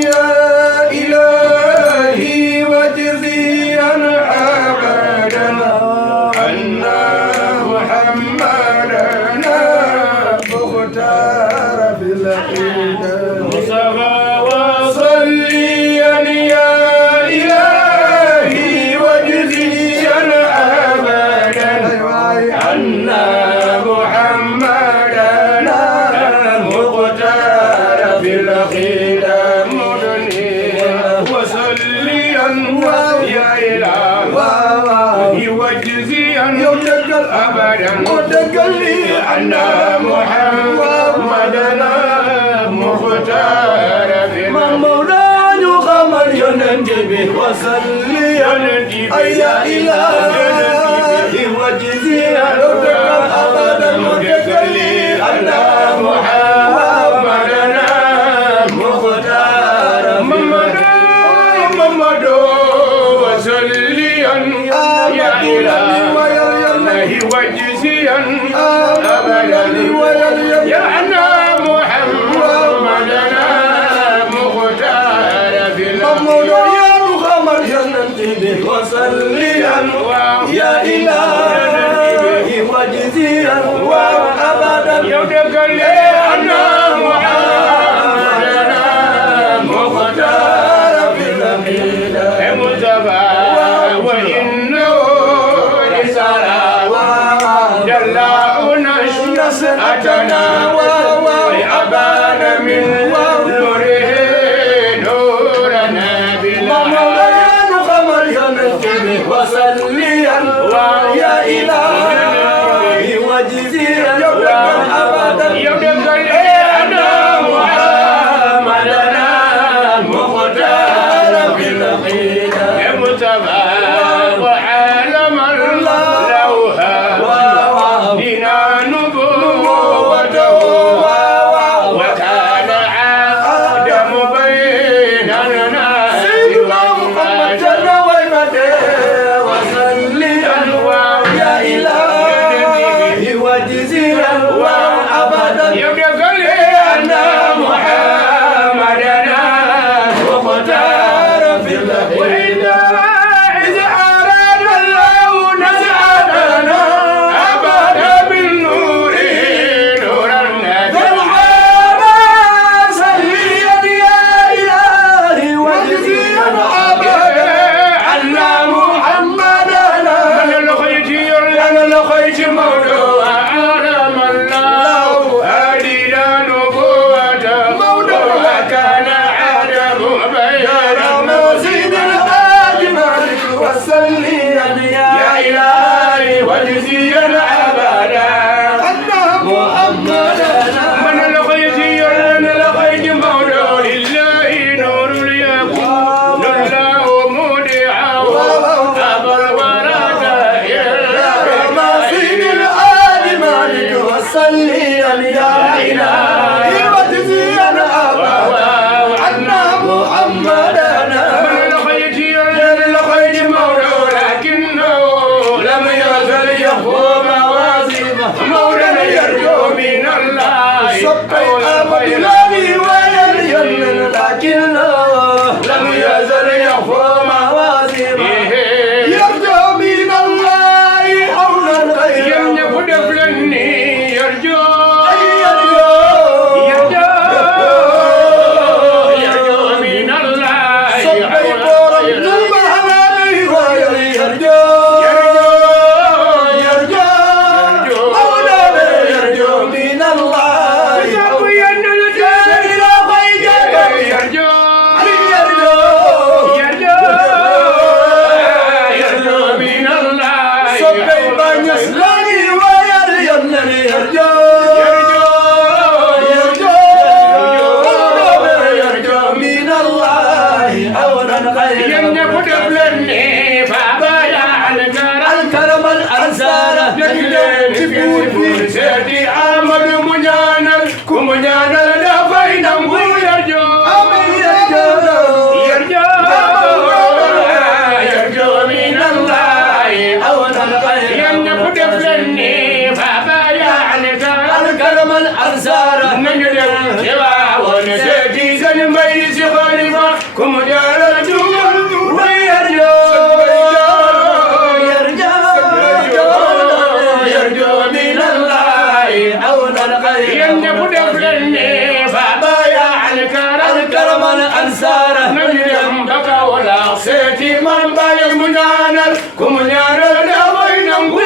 يا إلهي واجزيا أبدا أن محمدنا مختار في العقيدة مصطفى وصليا يا إلهي واجزيا أبدا أن محمدنا مختار في العقيدة وصليا يا إلهي واجزيا أبدا أن محمدنا مختار في مولاي قمر ينجبه وصليا يا إلهي واجزيا أبدا أن محمدنا مختار محمد وصليا يا إلهي واجزيا أبدا يا أن محمدنا مختار في الأرض وصليا يا الأنصار نجم بقى ولا سيتي من باي منانل كم نانل وين نقول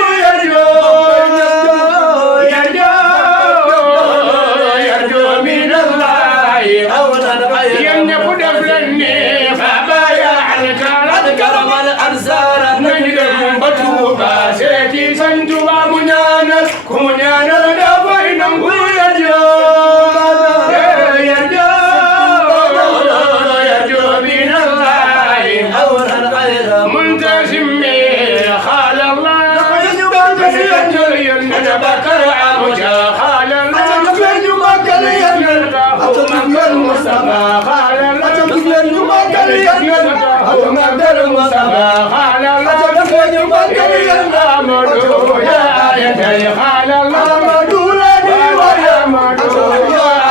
يرجو من الله أولا ينفد فلني فبايع الكرم الأنصار نجم بطوبة سيتي سنتوا منانل كم نانل وين نقول يرجو بكر عمجا خال المصطفى خال المصطفى خال يا يدي خال مدولني ويا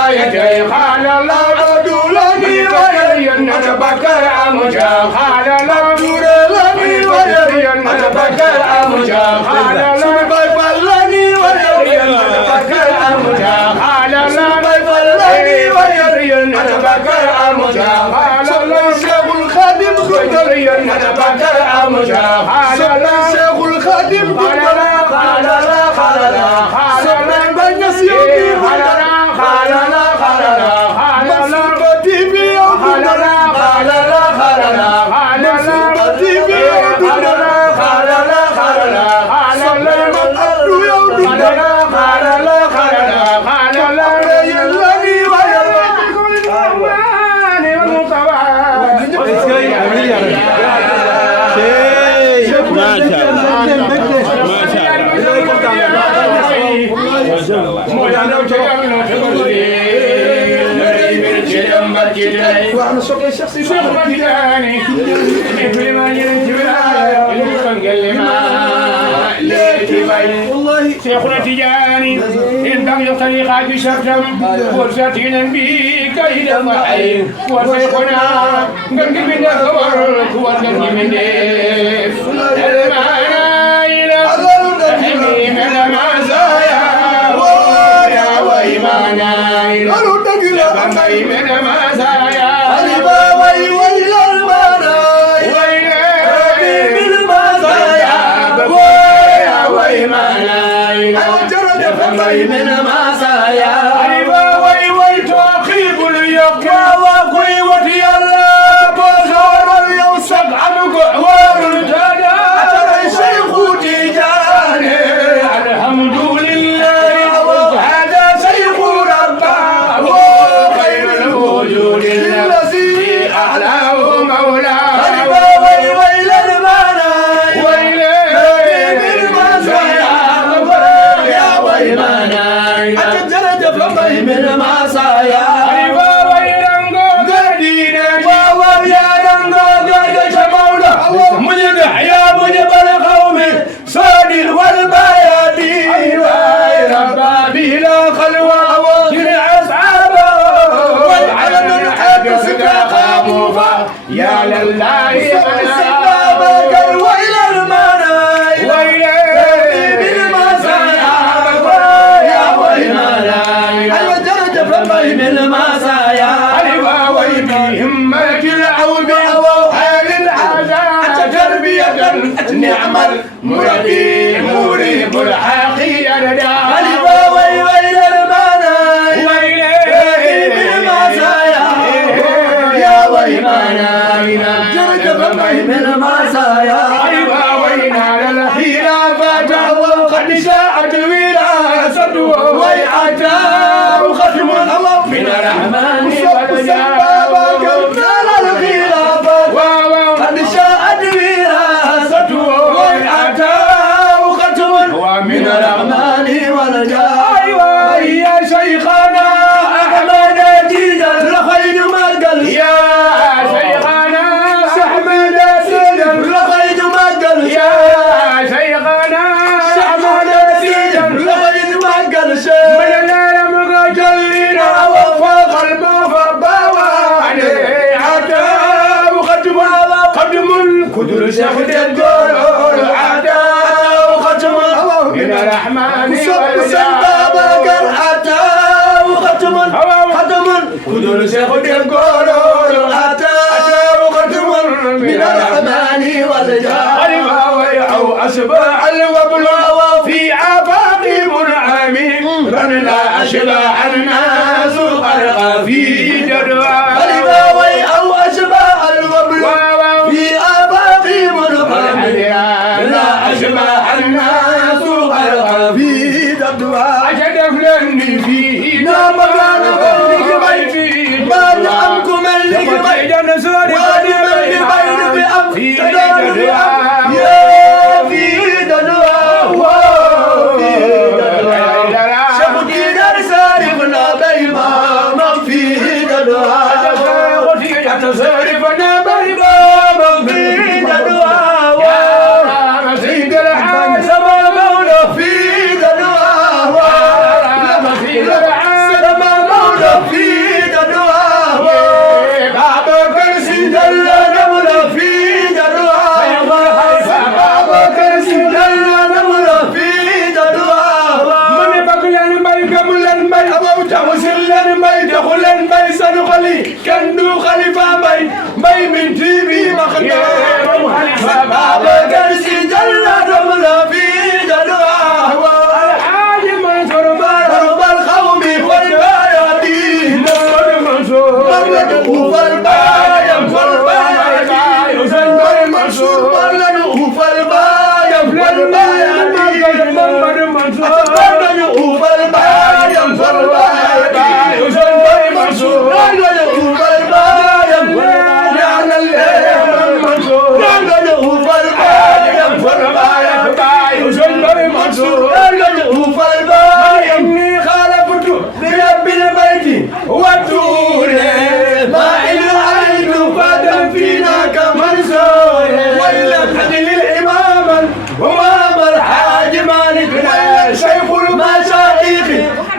يدي خال مدولني ويا بكر عمجا خال مدولني ويا بكر عمجا خال بكر أمجا خال بيفلني ويرين بكر أمجا خال الشيخ الخادم خدرين بكر أمجا خال الشيخ الخادم خال بن سيوكي خال مسلمتي بيوم وعن الشكر الشخصي شيخ مكياني كل ما يرجع والله شيخنا تجاني إن بقي طريقات شرطم فرصتنا بك إلى معين وشيخنا قلبي من الخبر وقلبي من ديف المعنى إلى حميم المزايا ويا ويمانا إلى حميم المزايا من ماسايا أيوة وي توخيب اليقى وقوة يلا بزور اليوسف عن قعوار الجنة أترى الشيخ تجاني الحمد لله هذا شيخ رباه خير الوجود الذي أعلاه مولاه أيوة وي للمانا من ماسايا أيوة ويرنغو قدينا ويا رنغو قد شمولا مجدح يا مجبل قومي صادر والبيادي أيوة ربا بلا خلوة جرع أصحابه والعلم الحدث تقاموفا يا لله السلامك وإلى المنايا وإلى من المسايا أيوة وبهمة العوب وحال العزاء تربية نعم المربي مريب الحقي أردا أيوة ويل المنايا ويل المسايا يا ويمانا جرد من المسايا أيوة وينال الخلافة وقد شاءت وراثته ويعتى ختم من الرحمن والجاب كمال الخلافة قد شاءت وراثته وأتاه ختم من الرحمن والجاب أيوة يا شيخنا أحمد جيدا لخير مقل يا شيخنا أحمد جيدا لخير مقل يا شيخنا أحمد جيدا لخير مقل كدر شيخ الجول عدا وختم من الرحمن والجاب عدا وختم كدر شيخ الجول من الرحمن والجاه أو أشباع الوبل في آفاق منعمين رنلا أشباع الناس غرق في جدوى أو أشباع الوبل في آفاق منعمين لا أشباع الناس غرق في جدوى أجد فلني فيه نام غانا بيتي ما نعمكم اللي بيت نسوني ولي بيت بأم تدون بأم يا في دلوا شبكي نرسالفنا بإمام في دلوا تصرفنا بإمام في دلوا يا سيد الحاج سما مولى في دلوا لما في الحاج سما مولى في دلوا بابا كرسي دل نمر في دلوا بابا كرسي دل نمر في دلوا من بقلن باي قبلن باي ابو توسلن باي دخلن باي سنخلي كندو خليفه باي من تيبي مخدم بابا كرسي دل نمر في دلوا الحاج منصور ضرب الخوم والبيادين مرلته فالبايم فالبايم منصور مرلته فالبايم فالبايم مرلته فالبايم فالبايم منصور مرلته فالبايم نعم الليل منصور مرلته فالبايم فالبايم منصور مرلته فالبايم إني خالفت برب البيت والدور ما العين فدم فينا كمنصور وإلا تدل الإمام ومام الحاج مالك شيخ المشايخ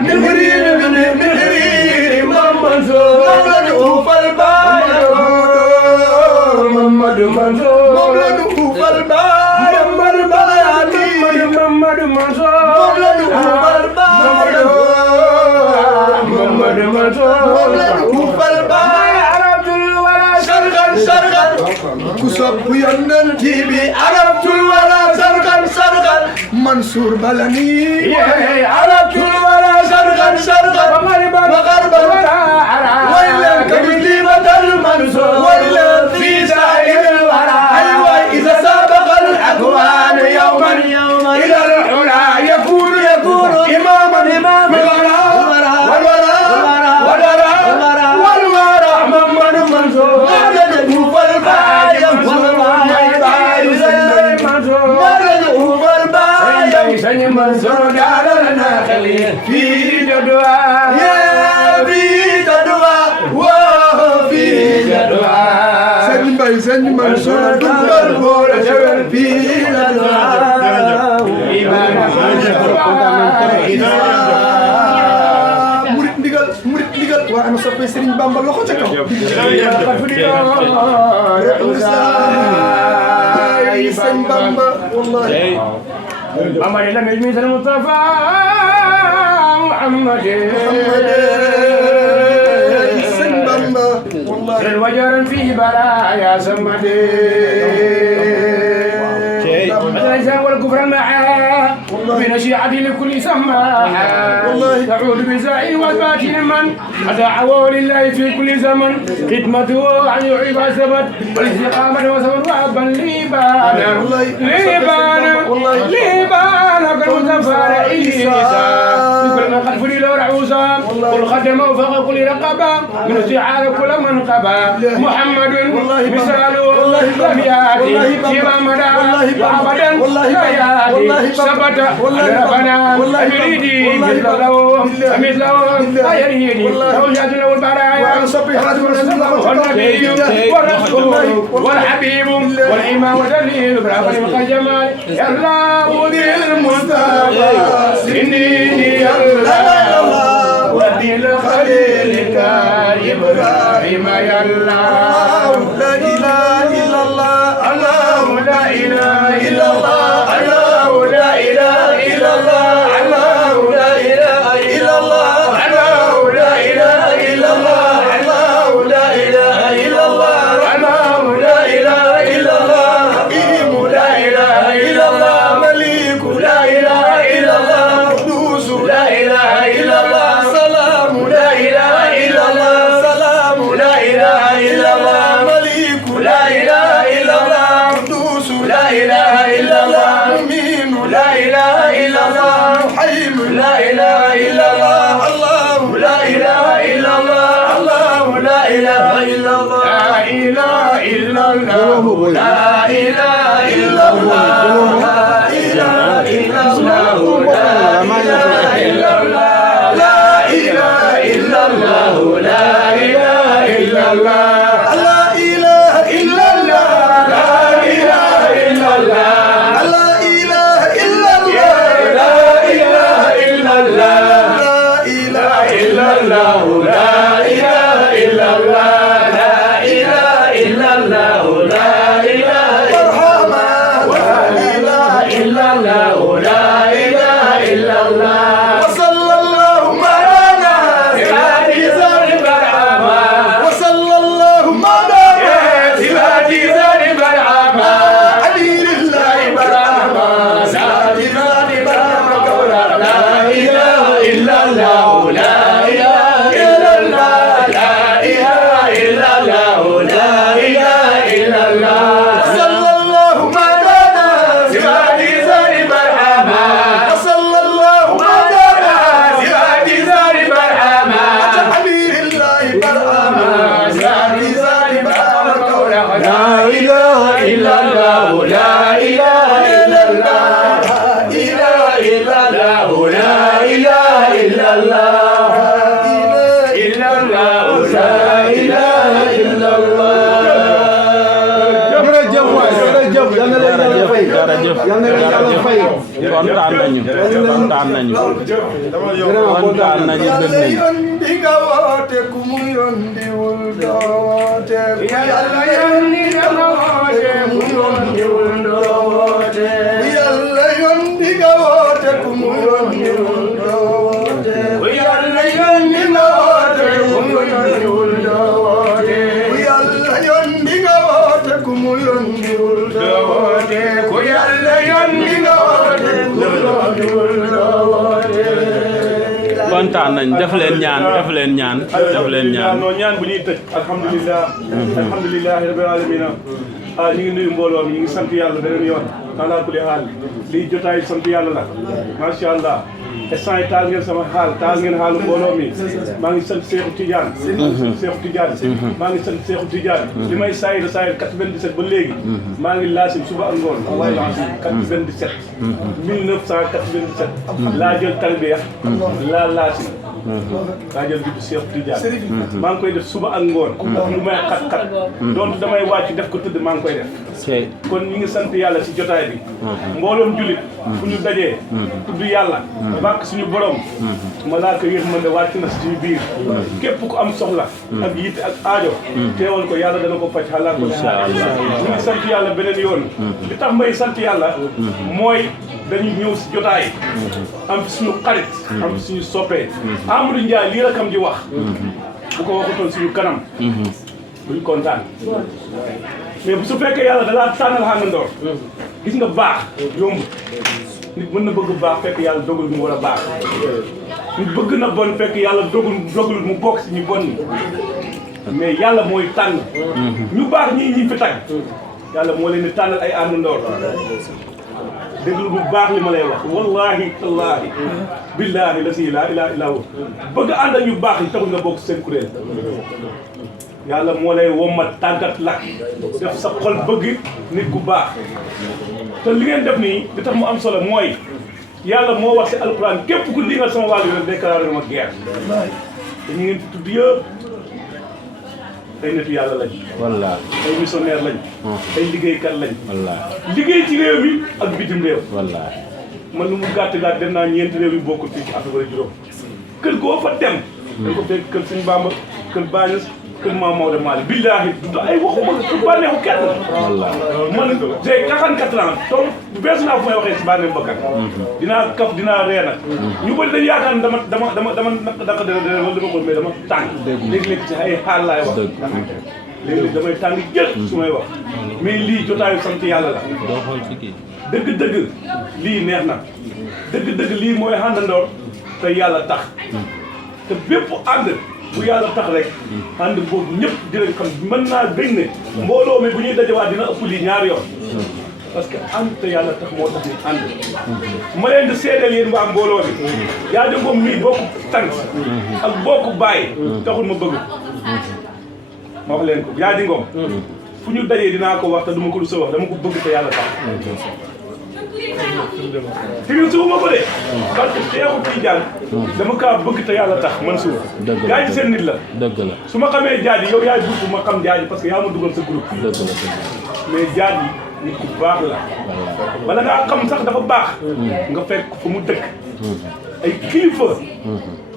من غرير إمام منصور مولده فالبايم محمد منصور مولده فالبايم محمد منصور مولده فالبايم محمد منصور مولده فالبايم عرفت الورى شرقا كسب يننتي بي عرفت الورى شرقا منصور بلني عرفت الورى شرقا وغربا وإلا كبديمة المنصور وإلا في سائر الورى أيوة إذا سابق الأكوان يوما إلى العلا يكون إماما والورى محمد منصور مرده فالبايم سني منصور قال لنا خليه في جدوى يا في جدوى وفي جدوى سني منصور دبر بول جبل في جدوى murid ndigal waa ana soppé Serigne Bamba loxo ca kaw Serigne Bamba wallahi محمد لم يجمد المصطفى محمد والله الوجر فيه برايا سمدي الإنسان والكفر معاه من الشيعة لكل سماح تعود بزعي والباطل من أدعوا لله في كل زمن خدمته عن يعيب ثبت والاستقامة وثبت وحبا ليبانا كالمتفى رئيسا بكل من خلف لي رعوسا قل خدمه فوق كل رقبة من استعانة كل من قبا محمد مثاله لم يأتي فيما مدى وأبدا لا يأتي ثبت ربنا أمريدي مثله لا يريدي توجد له البرايا والنبي والرسول والحبيب والإمام والدليل برافة الجمال يا الله ذي المصطفى سنيني يا الله ودي الخليل إبراهيم يا الله لا إله إلا الله الله لا إله إلا الله الله لا إله إلا الله الله لا إله إلا الله الله لا إله إلا الله الله لا إله إلا الله الله لا إله إله إلا الله لا إله إلا الله لا إله إلا الله لا إله إلا الله لا إله إلا الله لا إله إلا الله لا إله إلا الله لا إله إلا الله لا إله إلا الله لا إله إلا الله لا إله إلا الله لا إله إلا الله لا إله إلا الله لا إله إلا الله لا إله إلا الله لا إله إلا الله وصلى الله مولانا سيدي زار برعما وصلى الله مولانا سيدي زار برعما علي الله برعما سيدي زار برعما لا إله إلا الله لا إله إلا الله لا إله إلا الله لا إله إلا الله وصلى الله مولانا سيدي زار برعما وصلى الله مولانا سيدي زار برعما علي الله برعما سيدي زار برعما لا إله إلا الله لا إله إلا الله لا إله إلا الله لا إله إلا الله إلا الله لا إله إلا الله jërëjëf waay jërëjëf yal na leen yàlla fay jërëjëf yal na leen yàlla fay kontaan nañu kontaan nañu kontaan nañu bëgg nañu yondi nga woote ku mu yondiwul doote yàlla yondi nga woote ku mu yondiwul doote yàlla yondi nga woote ku mu yondiwul doote yàlla yondi nga woote ku mu yondiwul doote yàlla yondi nga woote ku mu yondiwul doote ku yàlla yondi nga woote ku mu yondiwul doote kontaan nañ def leen ñaan def leen ñaan def leen ñaan ñaan bu ñuy tëj alhamdulilah alhamdulilah rabbil alamin ñu ngi nuyu mbooloo mi ñu ngi sant yàlla beneen yoon ala kulli haal lii jotaay sant yàlla la macha allah instant yi taal ngeen sama xaal taal ngeen xaalu mbooloo mi maa ngi sant Cheikhou Tidiane Cheikhou Tidiane maa ngi sant Cheikhou Tidiane li may saayir 97 ba léegi maa ngi laasim suba ak ngoon wallahi laasim 97 1997 laa jël tarbiya laa laasim laa jël bi Cheikhou Tidiane maa ngi koy def suba ak ngoon lu may xat-xat donc damay wàcc def ko tëdd maa ngi koy def kon ñi ngi sant yàlla si jotaay bi mbooloom julit fu ñu dajee tudd yàlla bàkk suñu borom malaaka yërmande wàcc na si suñu biir képp ku am soxla ak yitte ak aajo teewal ko yàlla dana ko faj xalaat ko ñu ngi sant yàlla beneen yoon li tax may sant yàlla mooy dañu ñëw si jotaay am fi suñu xarit am fi suñu soppee Amadou Ndiaye lii rakam ji wax bu ko waxutoon suñu kanam duñ kontaan mais bu su fekkee yàlla dalaa tànnal xàngandoor gis nga baax yomb nit mën na bëgg baax fekk yàlla dogal mu war a baax nit bëgg na bon fekk yàlla dogalul mu bokk si ñu bon ni mais yàlla mooy tànn ñu baax ñii ñi fi tag yàlla moo leen di tànnal ay àndandoor déglu bu baax li ma lay wax wallahi tallahi billahi la si la ilaha illa hu bëgg ànd ak ñu baax yi taxul nga bokk seen kuréel yàlla moo lay wommat tàggat la def sa xol bëgg nit ku baax te li ngeen def nii li tax mu am solo mooy yàlla moo wax si alquran képp ku dingal sama wàllu rek déclaré na ma guerre te ñu ngeen fi tudd yëpp ay nitu yàlla lañ wallaahi ay missionnaire lañ ay liggéeykat lañ wallaahi liggéey ci réew mi ak bitim réew wallaahi man lu mu gàtt gàtt dem naa ñeenti réew yi bokkul fii ci Afrique wala juróom kër goo fa dem da ko fekk kër Sëñ Bamba kër Bañes kër Maam Maodo Malick billaahi du ay waxuma pour bànneexu kenn man j'ai 44 ans donc beesu naa fu may waxee si bànneexu bakkan dinaa kaf dinaa ree nag ñu bëri dañu yaakaar ne dama naq dana wala dama ko mais dama tàng léegi-léegi ci ay xaal laay wax léegi-léegi damay tàng jël su may wax mais lii jotaayu sant yàlla la dëgg-dëgg lii neex na dëgg-dëgg lii mooy àndandoor te yàlla tax te bépp ànd bu yàlla tax rek ànd boobu ñëpp dinañ xam mën naa gëñ ne mbooloo mi bu ñuy dajawaat dina ëpp lii ñaari yoon parce que ànd te yàlla tax moo tax ñu ànd ma leen di seedeel yéen waa mbooloo bi yaa di moom mii bokku tànk ak bokku bàyyi taxul ma bëgg ma wax leen ko Jaadi Ngom fu ñu dajee dinaa ko wax te duma ko rus a wax dama ko bëgg te yàlla tax tigil suuf ma ko de parce que Seexu Tijaan dama kaa bëgg te yàlla tax man suuf Jaadi seen nit la dëgg la su ma xamee Jaadi yow yaay buutu ma xam Jaadi parce que yaa ma dugal sa groupe dëgg la mais Jaadi nit ku baax la wala ngaa xam sax dafa baax nga fekk fa mu dëkk ay kilifa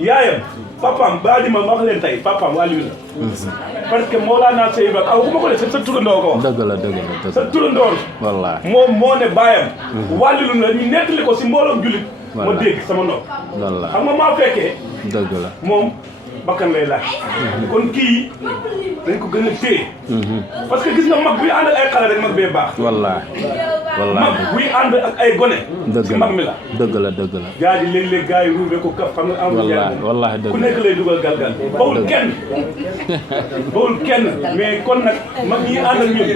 yaayam papaam baa di ma wax leen tey papaam Waliyu la parce que Mawlana Sey Ba aw ku ma ko def sa turandoo ko wax dëgg la dëgg la sa turandoo wallaahi moom moo ne baayam Waliyu la ñu nettali ko si mbooloom jullit ma dégg sama nopp wallaahi xam nga maa fekkee dëgg la moom bakkan lay laaj kon kii dañ ko gën a téye parce que gis nga mag buy ànd ak ay xale rek mag bee baax wallaahi wallaahi mag buy ànd ak ay gone si mag mi la dëgg la dëgg la Jaadi léeg-léeg gars yi ruubee ko kaf xam nga am wallaahi dëgg ku nekk lay dugal galgal bawul kenn bawul kenn mais kon nag mag ñi ànd ak ñun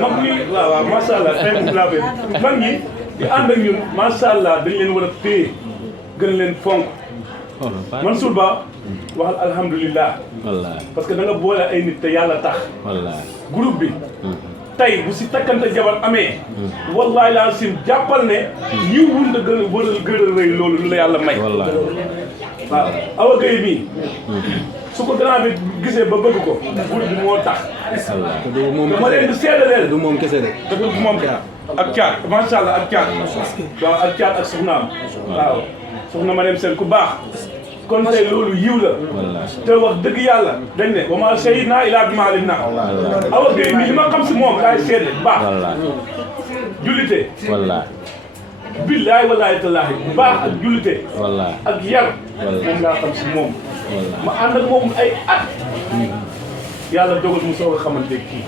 mag ñi waaw waaw macha allah tey moom laa fee mag ñi di ànd ak ñun macha allah dañ leen war a téye gën leen fonk Mansour Ba waxal alhamdulilah wallaahi parce que da nga boole ay nit te yàlla tax wallaahi groupe bi tey bu si takkante jabar amee wallahi laa sim jàppal ne ñi wunda gën a wëral gën a rëy loolu lu la yàlla may wallaahi waaw Awa Gueye mii su ko grand bi gisee ba bëgg ko groupe bi moo tax dama leen di seedaleel du moom kese de te du moom ak caat macha allah ak caat waaw ak caat ak soxnaam waaw soxna ma dem seen ku baax kon tey loolu yiw la te wax dëgg yàlla dañ ne wa maa shahidnaa illaa bimaa alimnaa Awa Gueye mi li ma xam si moom laay seede baax jullite wallaahi billaay wallaahi tallaahi baax ak jullite wallaahi ak yar moom laa xam si moom ma ànd ak moom ay at yàlla dogal mu soog a xamante kii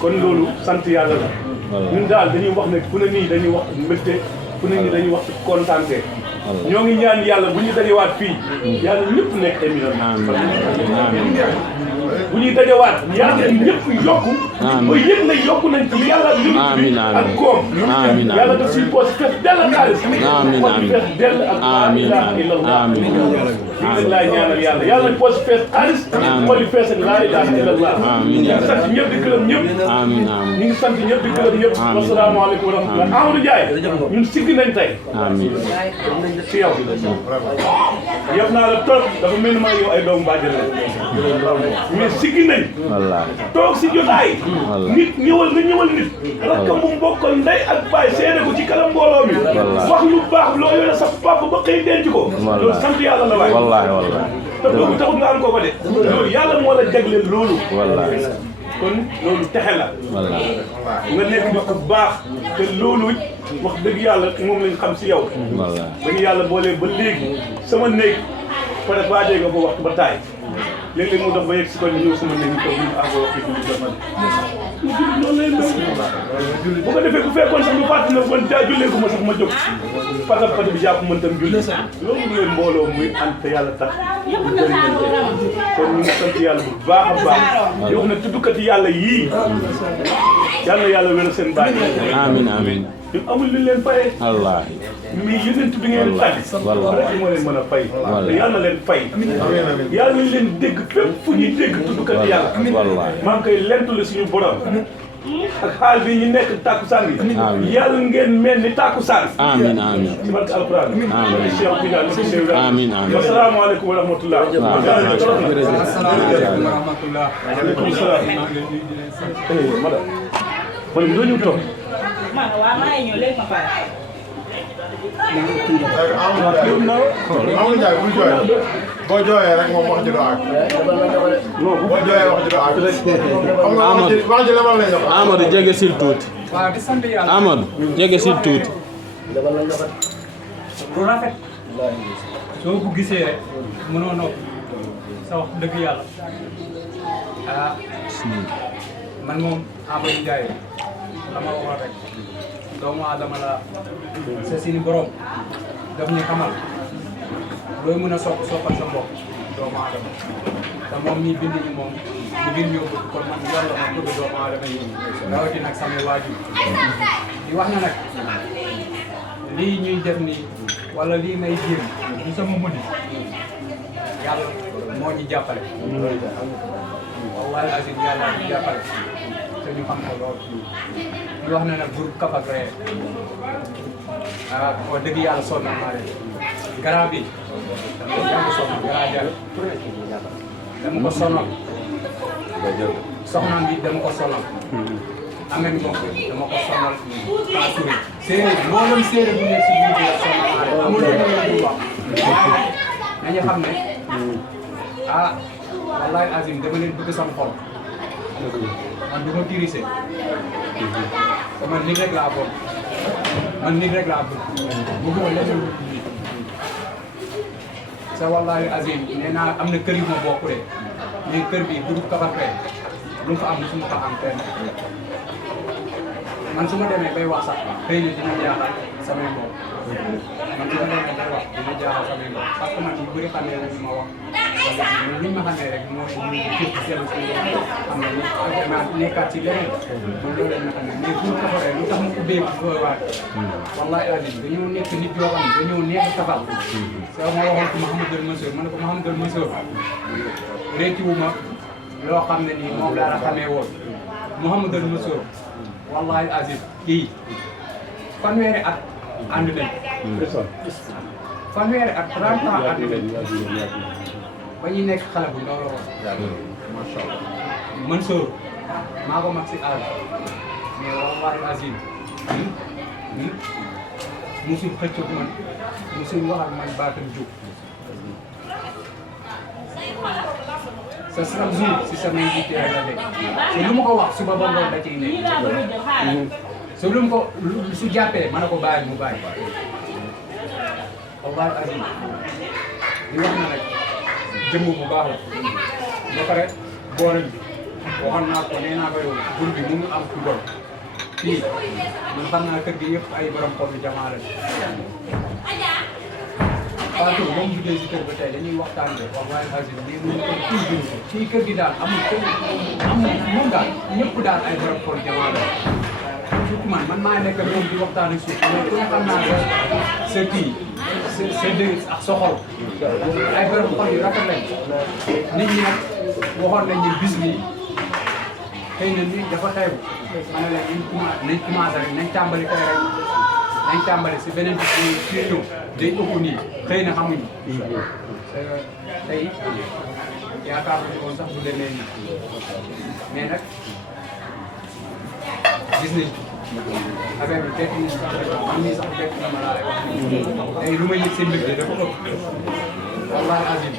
kon loolu sant yàlla la ñun daal dañuy wax ne fu ne nii dañuy wax mbégte fu ne nii dañuy wax kontaante ñoo ngi ñaan yàlla bu ñuy dajewaat fii yàlla ñëpp nekk ay millionnaire bu ñuy dajewaat yàlla ñëpp yokku ba yëg na yokku nañ ci yàlla limit bi ak koom yàlla daf suñu poche fees dell ak xaalis xol bi fees dell ak laa ilaaha illallah lii laay ñaanal yàlla yàlla poche fees xaalis xol bi fees ak laa ilaaha illallah ñu ngi sant ñëpp di gërëm ñëpp ñu ngi sant ñëpp di gërëm ñëpp wasalaamaaleykum wa rahmatulah Amadou Ndiaye ñun sigg nañ tey ci yow yëpp naa la toog dafa mel ni maa yow ay doomu bàjjen la mais siggi nañ toog si jotaay nit ñëwal nga ñëwal nit rakkam bu mbokkal ndey ak baay seede ko ci kanam mbooloo mi wax lu baax loo yore sa papa ba xëy denc ko loolu sant yàlla la waay wallaahi te boobu taxul nga am ko fa de loolu yàlla moo la jagleel loolu kon loolu texe la nga nekk nit ku baax te loolu wax dëgg yàlla moom lañ xam si yow ba ñu yàlla boolee ba léegi sama néeg peut être waajee nga ko waxtu ba taay léeg-léeg mu dox ba yegg si ko ni ñëw sama néeg ñu toog ñu àggoo wax fi julli jot loolu lay mel bu ko defee bu fekkoon sax ñu fàttali ne man jaa jullee ko ma sax ma jóg pata bi jàpp mën tam julli loolu mooy mbooloo muy ànd te yàlla tax ñu jëriñante kon ñu ngi sant yàlla bu baax a baax di wax ne tuddukati yàlla yii yàlla na yàlla wéral seen baay amiin amiin ñun amul lu leen fayee wallaahi mais yonent bi ngeen tànn rek moo leen mën a fay te yàlla na leen fay yàlla nañ leen dégg fépp fu ñuy dégg tuddukati yàlla maa ngi koy lentule suñu borom ak xaal bi ñu nekk tàkkusaan bi yàlla ngeen mel ni tàkkusaan amiin amiin ci barke alquran amiin Cheikh Tidiane ci Cheikh amiin amiin asalaamaaleykum wa rahmatullah waaleykum salaam madame man doo ñëw toog waaw maa ngi ñëw léegi ma pare. Amadou Ndiaye bul jooy boo jooyee rek moom wax ji doo àgg. boo jooyee wax ji doo àgg. xam nga wax ji lemal lañ wax. Amadou jege sil tuuti. Amadou jege sil tuuti. lu rafet soo ko gisee rek mënoo noppi sa wax dëgg yàlla ah man moom Amadou Ndiaye dama waxoon rek doomu aadama la sa sini borom daf ñu xamal looy mën a soppal sa bopp doomu aadama te moom ñi bind ñu moom ñu bind ñoo bëgg kon man yàlla ma bëgg doomu aadama yi rawati nag samay waajur di wax na nag lii ñuy def nii wala lii may jéem du sama mëni yàlla moo ñu jàppale wallahi azim yàlla ñu jàppale te ñu xam ko lool ñu wax ne nag groupe Kaf ak Ree wax dëgg yàlla sonn naa leen garab bi dama ko sonal garab jar dama ko sonal soxnaam bi dama ko sonal amee ni moom dama ko sonal Fatou séeréer mboolem séeréer bu nekk si biir bi la sonal naa leen amul leneen lu wax nañu xam ne wallahi azim dama leen bëgg sama xol man du ma tirise man nit rek laa bon man nit rek laa bëgg bëgguma leneen lu nit sa wallahi azim nee naa am na kër yu ma bokk de mais kër bi bu Kaf ak Ree lu mu fa am su ma fa am fenn man su ma demee bay wax sax xëy na dina jaaxal samay mbokk man su ma demee bay wax dina jaaxal samay mbokk parce que man yu bëri xamee rek ma wax mais li ma xamee rek mooy ñu jëf seen suñu xam nga ni nekkaat ci leneen man loolu lañ ma xamee mais bu Kaf ak Ree lu tax mu ubbee bu fa waat wallahi azim dañoo nekk nit yoo xam ne dañoo neex tafal soo ma waxoon ko Mouhamadou Mansour ma ne ko Mouhamadou Mansour réetiwuma loo xam ne nii moom laa la xamee woon Mouhamadou Mansour wallahi azim kii fanweeri at ànd nañ fanweeri at 30 ans ànd nañ ba ñuy nekk xale bu ndaw la woon macha allah Mansour maa ko mag si àll mais wallahi azim musul xëccoog man musul wax ak man baatam jóg sa chaque jour si sama njiit la nekk te lu ma ko wax suba ba ngoon da ciy nekk so lu mu ko su jàppee mën na ko bàyyi mu bàyyi wallahi azim di wax na rek jëmm bu baax la ba pare boole bi waxoon naa ko nee naa ko yow gur bi mënu am ku gor fii man xam naa kër gi yëpp ay borom xol bi jamaa la Fatou moom liggéey si kër ba tey dañuy waxtaan de wallahi azim lii mënu ko toujours fii kër gi daal amul kër amul moom daal ñëpp daal ay borom xol jamaa la surtout man maa nekk moom di waxtaan ak suuf mais ku ne xam naa sa kii sa dëgg ak sa xol ay borom xol yu rafet lañ nit ñi nag waxoon nañ ni bis bi xëy na ni dafa xew ma ne la nañ commencé rek nañ tàmbali kay rek nañ tàmbali si beneen bis bi fii ñëw day ëpp nii xëy na xamuñu tey yaakaar nañu woon sax bu demee nii mais nag gis nañ affaire bi fekk nañ sax rek man mii sax fekk na ma laa lay wax tey lu may yëg seen mbégte dafa ëpp wallahi azim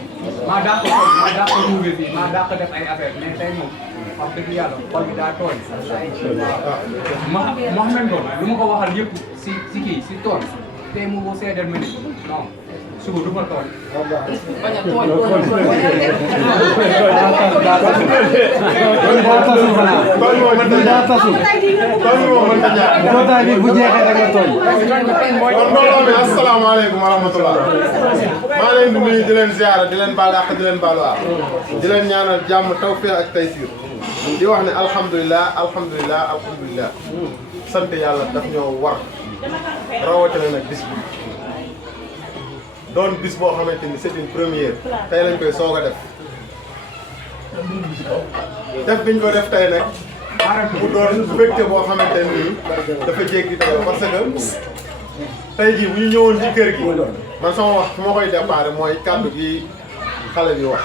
maa daa ko tooñ maa daa ko ruubee fii maa daa ko def ay affaire mais tey moom wax dëgg yàlla xol bi daa tooñ Mouhamed Ndao lu ma ko waxal yëpp si kii si tool tey mu ko seedeel ma ne non suba du ma tooñ bañ a tooñ asalaamaaleykum wa rahmatulah maa leen di nuyu di leen ziara di leen baal àq di leen baal waa di leen ñaanal jàmm tawfiq ak taysiir di wax ne alhamdulilah alhamdulilah alhamdulilah sant yàlla daf ñoo war rawatina nag bis bi doon bis boo xamante ni c'est une première tey lañ koy soog a def biñ ko def tey nag mu doon mbégte boo xamante ni dafa jéggi dayoo parce que tey jii bu ñu ñëwoon ci kër gi man sama wax su ma koy déparé mooy kàddu gi xale bi wax.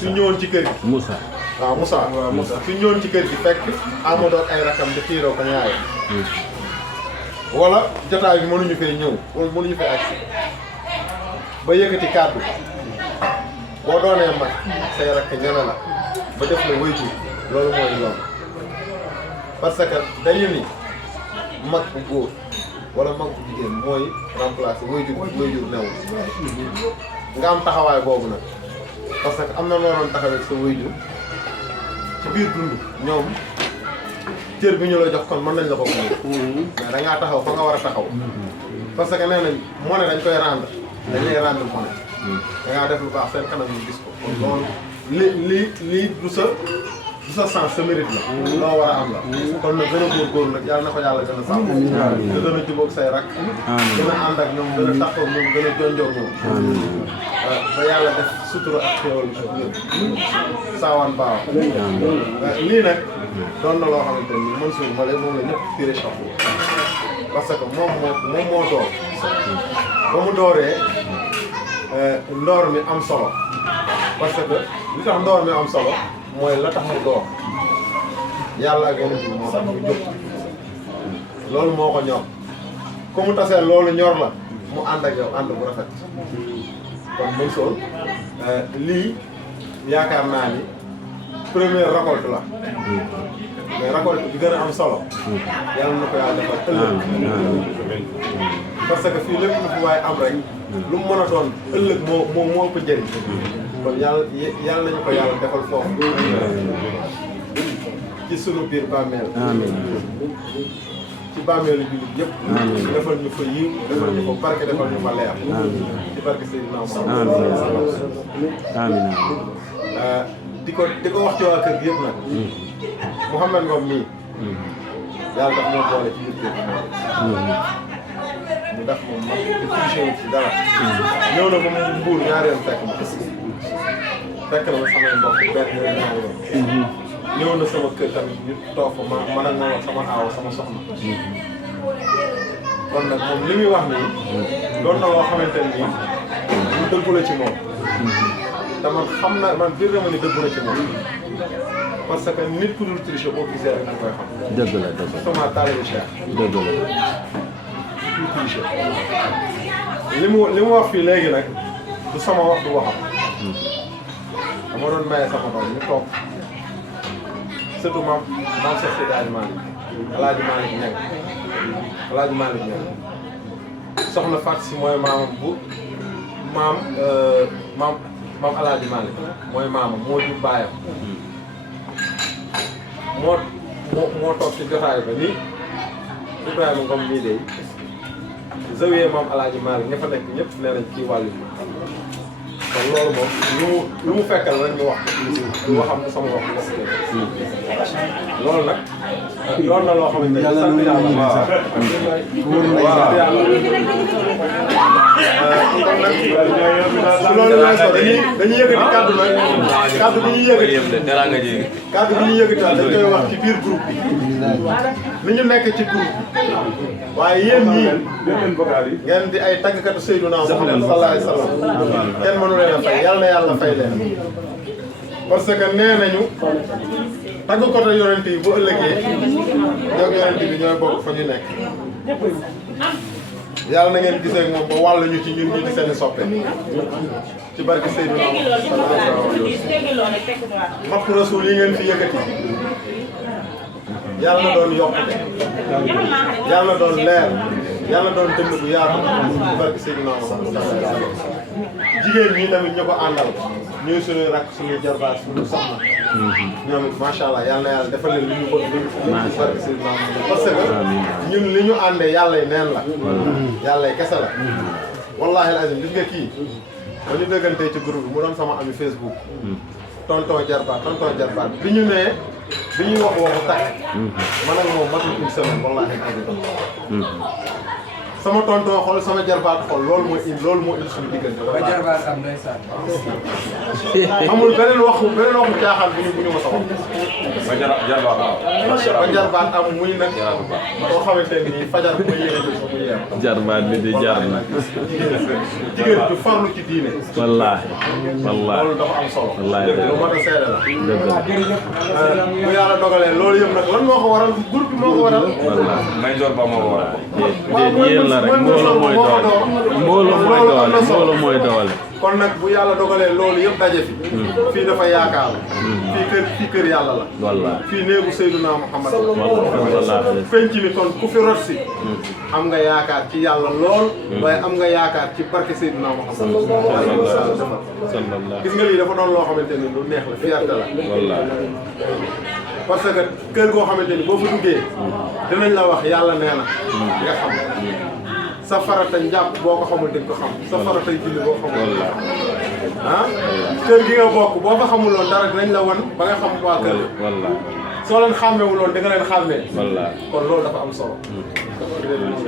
su ñëwoon ci kër gi. Moussa waaw Moussa su ñëwoon ci kër gi fekk Amadou ak ay rakam di xiiroo ko ñaay wala jotaay bi mënuñu fee ñëw wala mënuñu fee agsi ba yëkkati kàddu boo doonee mag say rakk ñeme la ba def la wéytu loolu mooy yoon parce que dañu ni mag bu góor wala mag bu jigéen mooy remplacer wéyjur newul nga am taxawaay boobu nag parce que am na loo doon taxawee sa wéyjur ci biir dund ñoom cër bi ñu la jox kon mën nañ la ko mais da ngaa taxaw fa nga war a taxaw parce que nee nañ monnaie dañ koy rendre dañ lay rendre monnaie da ngaa def lu baax seen kanam ñu gis ko kon loolu lii du sa sens sa mérite la loo war a am la kon nag gën a góorgóorlu nag yàlla na ko yàlla gën a sàmm nga gën a jubóog say rak gën a ànd ak ñoom gën a taxaw ñoom gën a jonjoog ñoom ba yàlla def sutura ak xéwal ak yëpp saawaan baaw lii nag doon na loo xamante ni Mansour Male moom la ñëpp tiré chapeau parce que moom moo door ba mu dooree ndoor mi am solo parce que li tax ndoor mi am solo mooy la tax mu door yàlla ak yeneen bi moo tax mu jóg loolu moo ko ñor ku mu tasee loolu ñor la mu ànd ak yow ànd bu rafet kon Mansour lii yaakaar naa ni première récolte la mais récolte bi gën a am solo yàlla na ko yàlla defal ëllëg parce que fii lépp lu fi waaye am rek lu mu mën a doon ëllëg moo ëpp njëriñ kon yàlla nañu ko yàlla defal foofu ci sunu biir bàmmeel ci bàmmeelu jullit yëpp defal ñu fa yiw defal ñu fa barke defal ñu fa leer ci barke Seydina Muhammad amiin di ko wax ci waa kër gi yëpp nag Mouhamed Ngom mii yàlla daf moo boole ci biir kër gi mu def moom mag di triché wu ci dara ñëw na ba mu mbuur ñaari yoon fekk na ma samay mbokk benn yoon ñaari yoon ñëw na sama kër tamit ñu toog fa man ak moom ak sama aaw sama soxna kon nag moom li muy wax nii doon na loo xamante ni lu dëggu la ci moom te man xam na man biir na ma ni dëggu la ci moom parce que nit ku dul tricher boo gisee rek nga koy xam. dëgg la dëgg la sama taalibe Cheikh. dëgg la. ku tricher li mu wax fii léegi nag du sama wax du waxam. dama doon maye sama doom ñu toog surtout maam Cheikh Seydi Hadji Malick El Hadji Malick Niang El Hadji Malick Niang soxna Fatou si mooy maamam bu maam El Hadji Malick mooy maamam moo jur baayam moo toog ci jotaay ba ni Ibrahima Ngom mii de zawiyee maam El Hadji Malick ña fa nekk ñëpp nee nañ kii wàllu bi kon loolu moom lu mu fekkal rek ñu wax lu waxam ne sama wax loolu nag loolu na loo xamante ne sant yàlla su loolu weesoo dañuy yëkkati kàddu nag kàddu bi ñuy yëkkati dañ koy wax ci biir groupe bi ni ñu nekk ci groupe bi waaye yéen ñii ngeen di ay tàggkatu Seydina Muhammad sallallahu alayhi wa sallam kenn mënu leen a fay yàlla na yàlla fay leen parce que nee nañu tàggkatu yonent yi bu ëllëgee ñoo yonent bi ñooy bokk fa ñu nekk yàlla na ngeen gisee ak moom ba wàll ñu ci ñun ñi di seen soppe ci barke Seydina mbokk rasul yi ngeen fi yëkkati yàlla na doon yokkute yàlla na doon leer yàlla na doon dënd bu yaatu ci barke Seydina jigéen ñi tamit ñu ko àndal ñuy suñuy rakk suñuy jarbaat suñu soxna ñoom it macha allah yàlla na yàlla defal leen li ñu bëgg ci barke Seydina parce que ñun li ñu àndee yàlla yi neen la yàlla yi kese la wallahi al azim gis nga kii ba ñu déggantee ci groupe bi mu doon sama ami Facebook tonton jarbaat bi ñu nee bi ñuy wax waxu takk man ak moom matul une semaine wallahi al azim sama tonton xool sama jarbaat xool loolu moo indi suñu diggante ba jarbaat am ndeysaan amul beneen waxu caaxaan bu ñu ma soxla ba jarbaat am muy nag boo xamante ni fajar bu ma yéene bi mu yeew jarbaat bi di jar na jigéen du farlu ci diine wallaahi loolu dafa am solo wallaahi lu mat a seede la bu yàlla dogalee loolu yëpp nag lan moo ko waral groupe bi moo ko waral may door ba moo waral yéen la rek mbooloo mooy doole mbooloo mooy doole kon nag bu yàlla dogalee loolu yëpp daje fi fii dafa yaakaar fii kër yàlla la wallaahi fii néegu Seydina Muhammad wallaahi penc mi kon ku fi rot si am nga yaakaar ci yàlla lool waaye am nga yaakaar ci barke Seydina Muhammad gis nga lii dafa doon loo xamante ni lu neex la fierté la wallaahi parce que kër goo xamante ni boo fa duggee dinañ la wax yàlla nee na nga xam sa farata njàpp boo ko xamul dañ ko xam sa farata julli boo ko xamul kër gi nga bokk boo ko xamuloon dara dinañ la wan ba nga xam waa kër soo leen xàmmewuloon da nga leen xàmmee kon loolu dafa am solo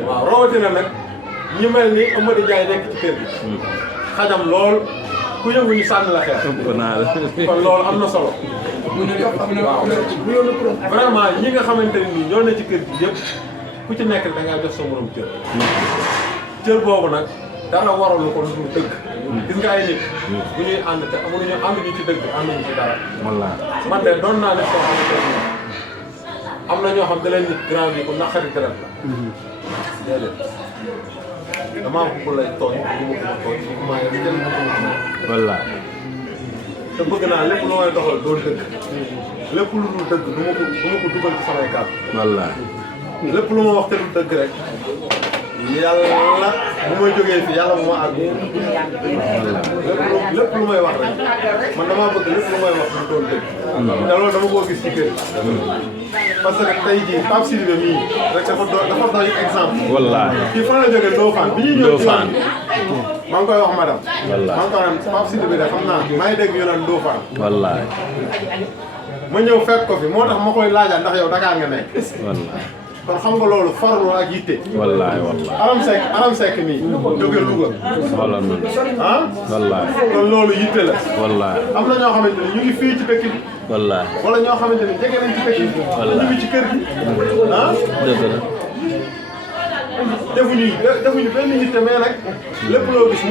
waaw rawatina nag ñu mel ni Amady Ndiaye nekk ci kër gi xajam lool ku yëngu ñu sànni la xeer. kon loolu am na solo. waaw vraiment ñi nga xamante ne nii ñoo ne ci kër gi yëpp ku ci nekk da ngaa jox sa morom cër. cër boobu nag dara waralu ko lu dul dëgg. gis nga ay nit. bu ñuy ànd te amuñu ànduñu ci dëgg ànduñu ci dara. wallaahi man de doon naa ne soo xamante ne am na ñoo xam da leen nit grand bi ku naqari deret la. déedéet damaa bëgg lay tooñ bu ma ko tooñ bu ma yem jël ma ko wallaahi te bëgg naa lépp lu may doxal doon dëgg lépp lu dul dëgg du ma ko dugal ci samay kàddu. wallaahi lépp lu ma wax te du dëgg rek yàlla bu may jógee fii yàlla bu ma àgg. lépp lu may wax rek man damaa bëgg lépp lu may wax du doon dëgg. te loolu dama koo gis ci kër parce que tey jii Pape Sidibé mii rek dafa doy exemple. wallaahi kii fan la jógee Ndofane bi ñuy ñëw Ndofane maa ngi koy wax madame. wallaahi maa ngi koy wax Pape Sidibé de xam naa maa ngi dégg ñu naan Ndofane. wallaahi ma ñëw fekk ko fi moo tax ma koy laajaat ndax yow Dakar nga nekk. wallaahi kon xam nga loolu farlu ak yitte. wallaahi wallaahi Aram Seck nii. jóge Louga. wallaahi ah. wallaahi kon loolu yitte la. wallaahi am na ñoo xamante ne ñu ngi fii ci dëkk bi. wallaahi wala ñoo xamante ne jege nañ ci dëkk bi. wallaahi ñu ngi ci kër gi. ah dëgg la. defuñu benn yitte mais nag lépp loo gis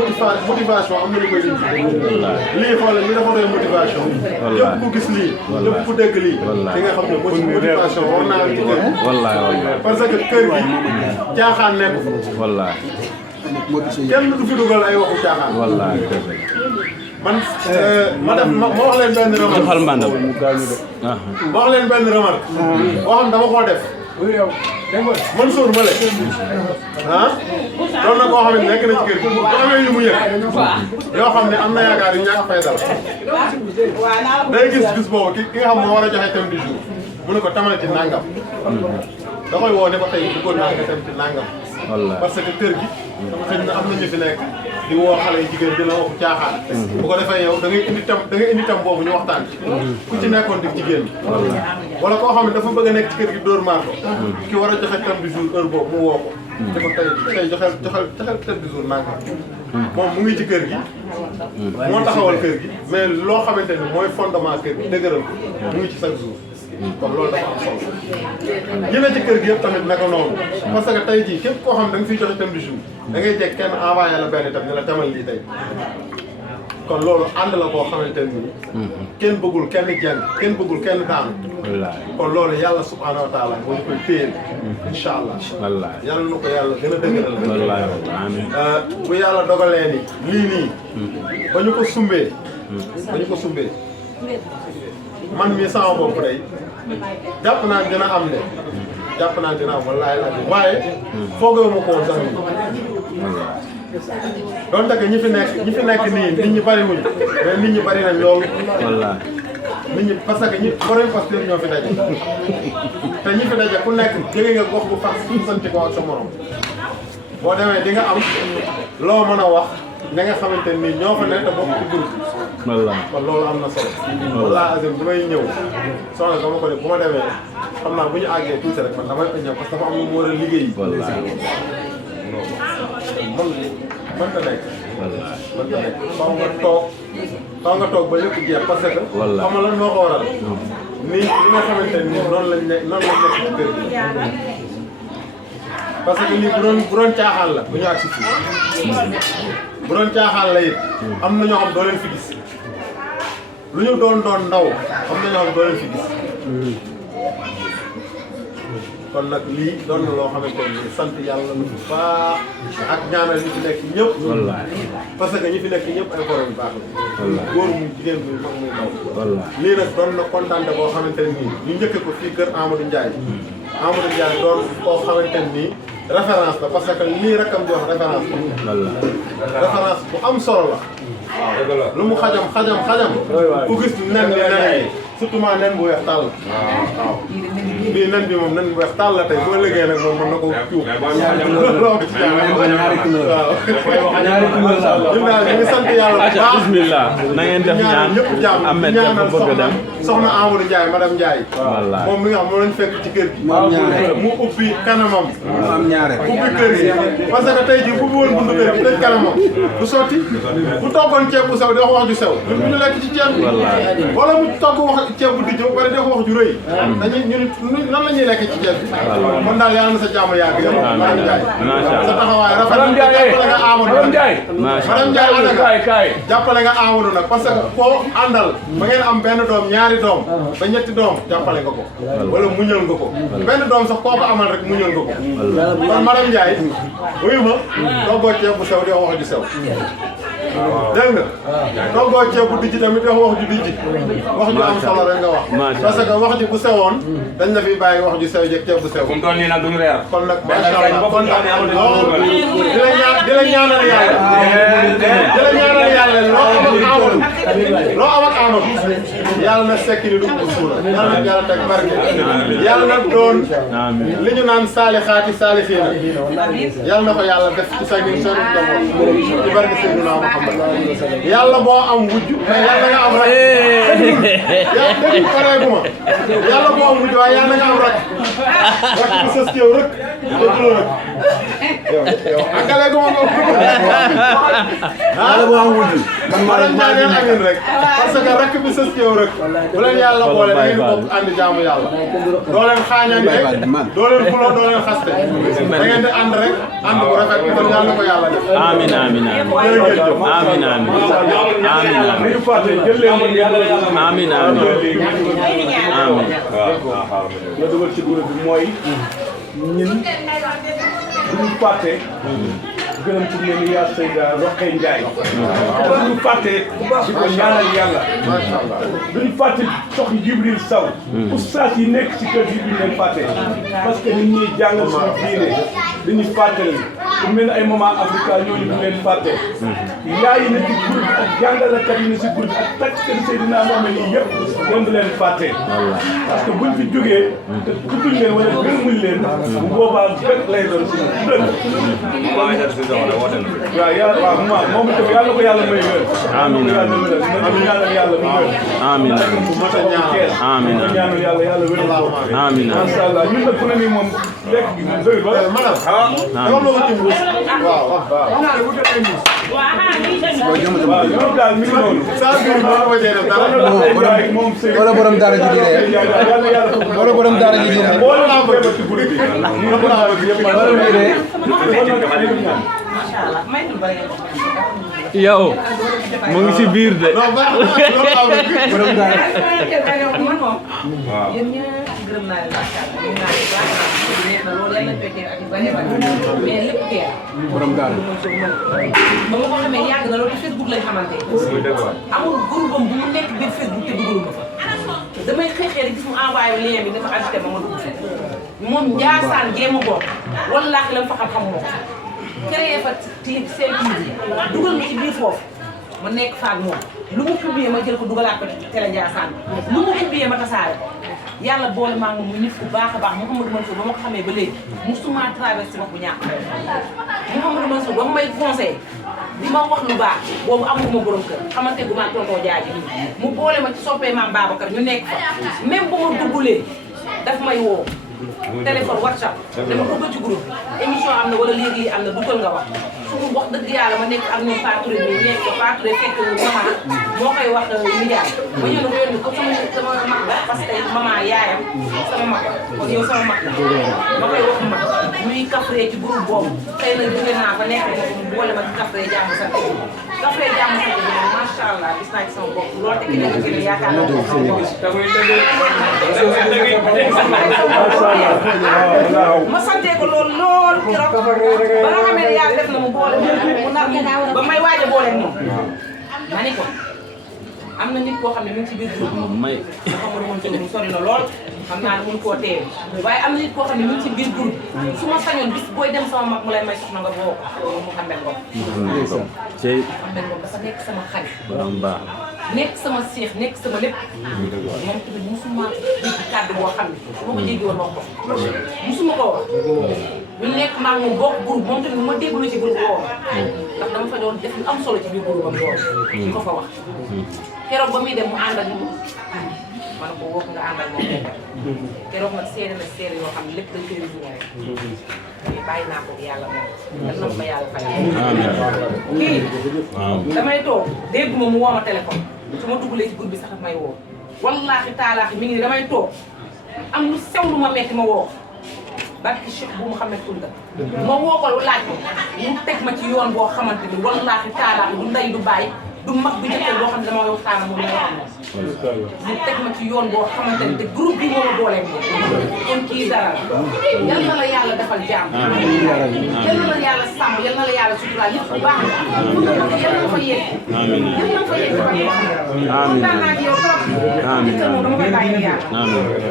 motivation am na lu koy indi. wallaahi lii xoolal li dafa doy motivation. wallaahi képp ku gis lii. wallaahi képp ku dégg lii. wallaahi di nga xam ne motivation war naa am ci kër gi. wallaahi wallaahi parce que kër gi caaxaan nekk fa. wallaahi kenn du fi dugal ay waxu caaxaan. wallaahi man ma wax leen benn remarque. joxal mbàndam. ma wax leen benn remarque. boo xam dama koo def. Mansour ma leen ah doon na koo xam ne nekk na ci kër gi bu amee yu mu yëg yoo xam ne am na yaakaar yu ñàkk fay dal day gis boobu ki nga xam moo war a joxe thème du jour mu ne ko tamal ci nangam da koy woo ne ko tey bëggoon naa nga dem ci nangam parce que kër gi xëy na am na ñu fi nekk di woo xale yu jigéen dina waxu caaxaan bu ko defee yow da ngay indi tam boobu ñu waxtaan ku ci nekkoon di jigéen wala koo xam ne dafa bëgg a nekk ci kër gi dóor marto ki war a joxe thème du jour heure boobu mu woo ko te ko tey joxel thème du jour nangam moom mu ngi ci kër gi moo taxawal kër gi mais loo xamante ni mooy fondement kër gi dëgëral ko mu ngi ci chaque jour kon loolu dafa am solo ñi ne ci kër gi yëpp tamit naka noonu parce que tey jii képp koo xam da nga fiy joxe thème du jour da ngay jekk kenn envoyé la benn itam ne la demal lii tey kon loolu ànd la boo xamante ni kenn bëggul kenn jàng kenn bëggul kenn daanu kon loolu yàlla subhanahu wa taala moo ñu koy téyel incha allah yàlla na ko yàlla gën a dëgëral bu yàlla dogalee ni lii nii ba ñu ko sumbee man mii sama bopp day jàpp naa dina am de wallaahi la waaye foogoo ma ko woon sax nii doon tak ñi fi nekk nii nit ñi bari wuñ mais nit ñi bari nañ loolu wallaahi nit ñi parce que ñi borom Pastef ñoo fi daje te ñi fi daje ku nekk jóge nga gox bu fas santi ko ak sa morom boo demee di nga am loo mën a wax ña nga xamante ni ñoo fa nekk te bokk ci groupe wallaahi kon loolu am na solo wallaahi azim bu may ñëw soxna dama ko ne bu ma demee xam naa bu ñu àggee tuuti rek man damay ñëw parce que dafa am lu mu war a liggéey mën ta nekk faaw nga toog ba lépp jeex parce que xam nga lan moo ko waral ni nga xamante ni noonu lañ nekk ci kër gi parce que lii bu doon caaxaan la bu ñu agsi fii bu doon caaxaan la it am na ñoo xam doo leen fi gis lu ñu doon ndaw am na ñoo xam doo leen fi gis kon nag lii doon na loo xamante ni sant yàlla lu baax ak ñaanal ñi fi nekk ñëpp parce que ñi fi nekk ñëpp ay borom yu baax la góor mu jigéen bi mag muy ndaw lii nag doon na kontaante boo xamante ne nii ñu njëkke ko fii kër Amadou Ndiaye doon koo xamante ni référence la parce que lii rakam di wax référence la référence bu am solo la waaw lu mu xajam ku gis nen li nen yi surtout maa nen bu weex tàll. waaw bii nen bi moom nen bu weex tàll la tey boo liggéey nag moom mën na ko cuub. loolu ci ñaari kilo waaw. ñun daal ñu ngi sant yàlla bu baax. bismillah na ngeen def ñaan ñëpp jàmm Ahmed dafa bëgg a dem. soxna Amadou Ndiaye madame Ndiaye. wallaay moom mi nga xam moo lañ fekk ci kër gi. mu ubbi kanamam. ubbi kër gi parce que tey jii bu woon buntu kër gi tëj kanamam du sotti bu toggoon ceeb bu sew di wax wax ju sew ñun bu ñu lekk ci ceeb bi wala mu togg wax ceeb bu dijj ba pare di wax ju rëy dañuy ñun nan la ñuy lekk ci ceeb bi kon daal yàlla na sa jàmm yàgg yow madame Ndiaye sa taxawaay rafet na jàppale nga Amadou madame Ndiaye anaga jàppale nga Amadou nag parce que koo àndal ba ngeen am benn doom ñaari doom ba ñetti doom jàppale nga ko wala muñal nga ko benn doom sax koo ko amal rek muñal nga ko kon madame Ndiaye wuyu ma toggoo ceeb bu sew di wax ju sew dégg nga toggoo ceeb bu dijj tamit di wax ju dijj wax ju am solo rek nga wax parce que wax ji bu sewoon dañ la fi bàyyi wax ju sew jeeg ceeb bu sew mu toll nii nag duñu reer kon nag macha allah kon nag di la ñaanal yàlla di la ñaanal yàlla loo am ak Amadou yàlla na sekk ni dugg suuna yàlla na yàlla teg barke yàlla na doon li ñu naan saalixaati saalixiina yàlla na ko yàlla def ci sa ngir seen jamono ci barke Seydina Muhammad yàlla boo am wujj mais yàlla nga am rak dégg pareeguma yàlla boo am wujj waaye yàlla nga am rak bu sës ci yow rek déglu rek yow àggaleeguma ko yàlla boo am wujj man maa leen amin rek parce que rakk bi sës ci yow rek bu leen yàlla boole da ngeen bokk ànd jaamu yàlla doo leen xaañante doo leen fuloo doo leen xaste da ngeen di ànd rek ànd bu rafet kon yàlla ko yàlla def amiin amiin amiin amiin amiin amiin la dugal ci groupe bi mooy ñun duñu fàtte gërëm ci mel ni yaa Seyda Roqe Ndiaye duñu fàtte di ko ñaanal yàlla duñu fàtte soxna Jibril Sow oustaz yi nekk ci kër gi duñu leen fàtte parce que nit ñuy jàngal suñu diine dañuy fàttali ku mel ne ay maman Africa ñooñu duñu leen fàtte yaay yi ne ci groupe ak jàngalekat yi ne si groupe ak takkat Seydina Mohamed yi yëpp ñoom du leen fàtte parce que buñ fi jógee te tudduñ leen wala gërëmuñ leen bu boobaa bépp lay doon si waaw yàlla waaw moom itam yàlla ko yàlla may wér. amiin amiin ñaanal yàlla mu wér. amiin amiin ñaanal yàlla yàlla wér. amiin macha allah ñun nag fu ne nii moom lekk gi moom doy ba. waaw waaw ñoom daal mi ngi noonu. moom wala borom daara ji di ree wala borom daara ji di ree yow mu ngi ci biir de. borom daara man moom yéen ñëpp gërëm naa leen macha allah ñu naan baax na loolu yàlla fekkee ak yu bari bari mais lépp teel borom daara ba ma ko xamee yàgg na loolu ci Facebook lañ xamante amul groupe am bu mu nekk biir Facebook te dugaluma fa damay xëy rek gis mu envoyé lien bi dafa ajouté ma dugg fa moom Ndiassane jéema bokk wallaahi la mu fa xam-xam moo ko créé fa seen TV dugal ma ci biir foofu ma nekk faak moom lu mu publié ma jël ko dugalaat ko télé Ndiassane lu mu publié ma tasaare yàlla boole maa ngi muy nit ku baax a baax Mouhamadou Mansour ba ma ko xamee ba léegi musuma traversé wax bu ñàkk Mouhamadou Mansour ba mu may conseillé di ma wax lu baax boobu amuma borom kër xamante gu ma tontoo jaaji mu boole ma ci soppee maam Babacar ñu nekk fa même bu ma duggulee daf may woo téléphone WhatsApp dama dugg ci groupe émission am na wala léegi am na dugal nga wax suñu wax dëgg yàlla ma nekk ak ñoom Fatou bi nekk Fatou fekk maman moo koy wax nijaay ma ñëw na ko yónni ko sama mag la parce que maman yaayam sama mag la kon yow sama mag la ma koy wax mag muy kafree ci groupe boobu xëy na jóge naa fa nekk mu boole ma ci kafree jàmm sant bi kafree jàmm sant bi moom macha allah gis naa ci sama bopp loolu te ki nekk ci ne yaakaar naa ko sama bopp ma sante ko lool lool keroog ba nga xam ne yàlla def na mu boole mu nar ba may waaj a boole moom ma ni ko am na nit koo xam ne mi ngi ci biir groupe moom may dafa ma doon mu sori na lool xam naa ne mënu koo teew waaye am na nit koo xam ne mi ngi ci biir groupe su ma sañoon bis booy dem sama mag mu lay may soxna nga boo mu xam mel ko xam mel ko dafa nekk sama xarit borom baax nekk sama seex nekk sama lépp moom tamit musuma dégg kàddu boo xam ne su ma ko jéggi woon wax ko musuma ko wax ñu nekk maa ngi moom bokk groupe moom tamit ma déglu ci groupe boobu ndax dama fa doon def lu am solo ci biir groupe am loolu ñu ko fa wax keroog ba muy dem mu ànd ak ñu ma ne ko woo nga ànd ak moom keroog nag seede na seede yoo xam ne lépp dañ koy résumé rek mais bàyyi naa ko yàlla moom dal na ma yàlla fay kii damay toog dégguma mu woo ma téléphone su ma duggalee ci groupe bi sax may woo wallaahi taalaahi mi ngi ni damay toog am lu sew lu ma metti ma woo barki Cheikh bu Mouhamed Kounta ma woo ko laaj ko mu teg ma ci yoon boo xamante ni wallaahi taalaahi du ndey du bàyyi du mag du jëkkër boo xam ne dama yow taana moom la wax mu teg ma ci yoon boo xamante ni te groupe bi moo ma booleeg moom kon kii dara yal na la yàlla defal jàmm yal na la yàlla sàmm yal na la yàlla suturaal yëpp bu baax yal na fa yegg yal na fa yegg ba amiin kontaan naa ci yow trop amiin dama koy bàyyi yàlla